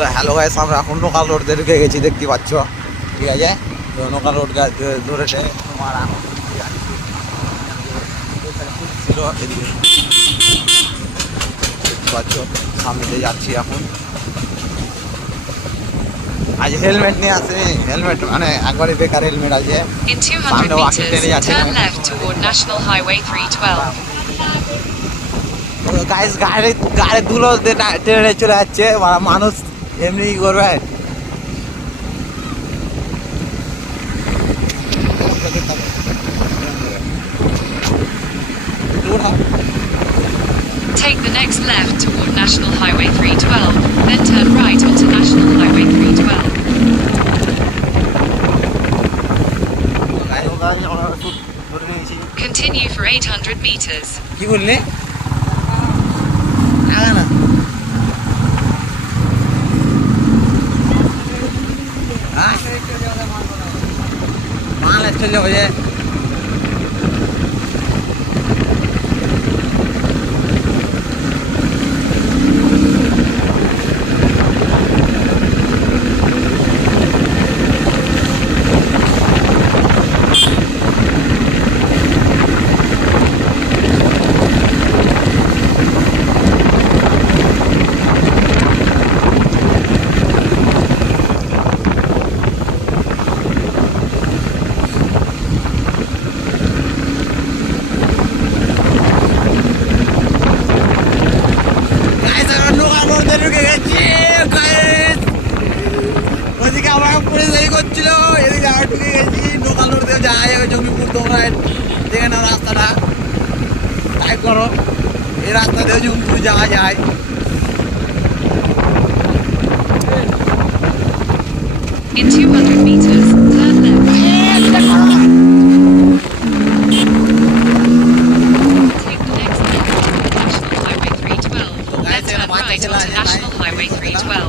তো hello guys, আমরা এখন লোকাল রোড দিয়ে ঢুকে গেছি, দেখতে পাচ্ছ। ঠিক আছে, তো লোকাল রোড ধরেছে তোমার এখন ছিল এদিকে দেখতে পাচ্ছ, সামনে দিয়ে যাচ্ছি এখন। আজ হেলমেট নিয়ে আসেনি, হেলমেট মানে একবারই বেকার হেলমেট আছে। In 200 meters, turn left toward National Highway 312. গাইস গাড়ি ধুলো ট্রেনে চলে যাচ্ছে, মানুষ এমনি করবে। Take the next left toward National Highway 312, then turn right onto National Highway 312. Continue for 800 meters. কি বললে? আগা না মাল চলে যাবে যে। জঙ্গিপুর তোমরা দেখে নাও রাস্তাটা, তাই করো। এই রাস্তা দিয়ে জঙ্গিপুর যাওয়া যায়। In 200 meters, turn left. Take the next left to National Highway 312, then turn right onto National Highway 312.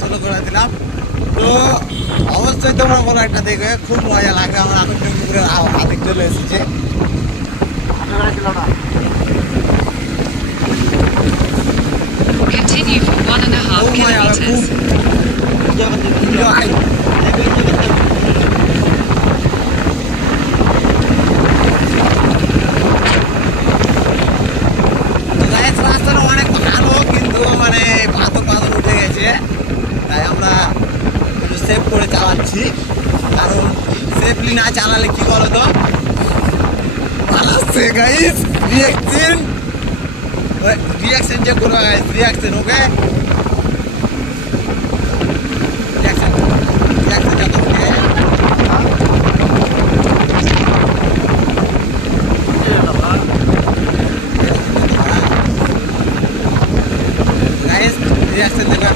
শুরু করে দিলাম। তো অবশ্যই তোমরা বলো, একটা দেখবে খুব মজা লাগবে। আমার এখন জঙ্গিপুরের আদিক চলে এসেছে। Continue for 1.5 kilometers. রাস্তাটা অনেক ভালো, কিন্তু মানে পাথর উঠে গেছে, তাই আমরা একটু সেভ করে চালাচ্ছি। কারণ সেফলি না চালালে কি বলো তো, পালাচ্ছে গাইস। রিয়াকশন যে করো গাইস, রিয়াকশন ওকে, রিয়াকশন যত ওকে। গাইস রিয়াকশন দেবে।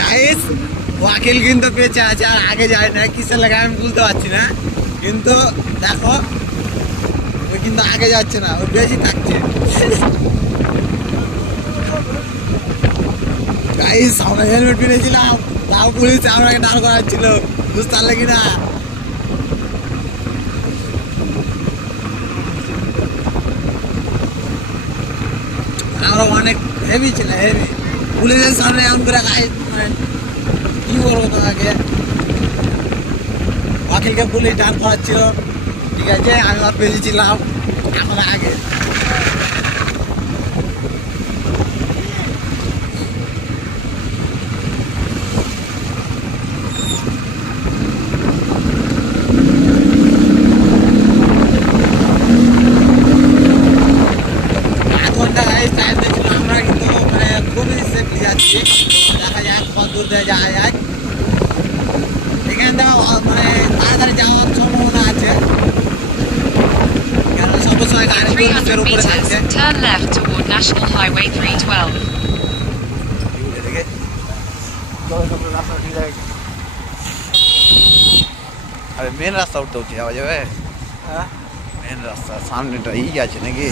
গাইস ওয়াকিল কিন্তু পেঁচে আছে, আর আগে যায় না, কিসের লাগে আমি বুঝতে পারছি না। কিন্তু দেখো ওই কিন্তু আগে যাচ্ছে না, ওই বেশি থাকছে। গাইস আমরা হেলমেট কিনেছিলাম, তাও পুলিশ আমাকে দাঁড় করাচ্ছিল, বুঝতে পারলে কিনা। আমরা অনেক হেভি ছিল, হেভি। পুলিশের সামনে এমন করে গাইস কি বলবো তোমাকে, ওয়াকিলকে পুলিশ দাঁড় করাচ্ছিল। ঠিক আছে, আমি আর বেরিয়েছিলাম এখন আগে। আমরা কিন্তু মানে খুবই সেফলি যাচ্ছি, দেখা যাক কত দূর দিয়ে যাওয়া যায়। এখানে মানে তাড়াতাড়ি যাওয়ার সম্ভাবনা আছে, কারণ সবসময় গাড়ি 300 meters, turn left toward National Highway 312. এদিকে রাস্তা ঠিক আছে। আরে মেন রাস্তা উঠতে হচ্ছে যাওয়া যাবে, হ্যাঁ মেন রাস্তা সামনেটা এই আছে নাকি?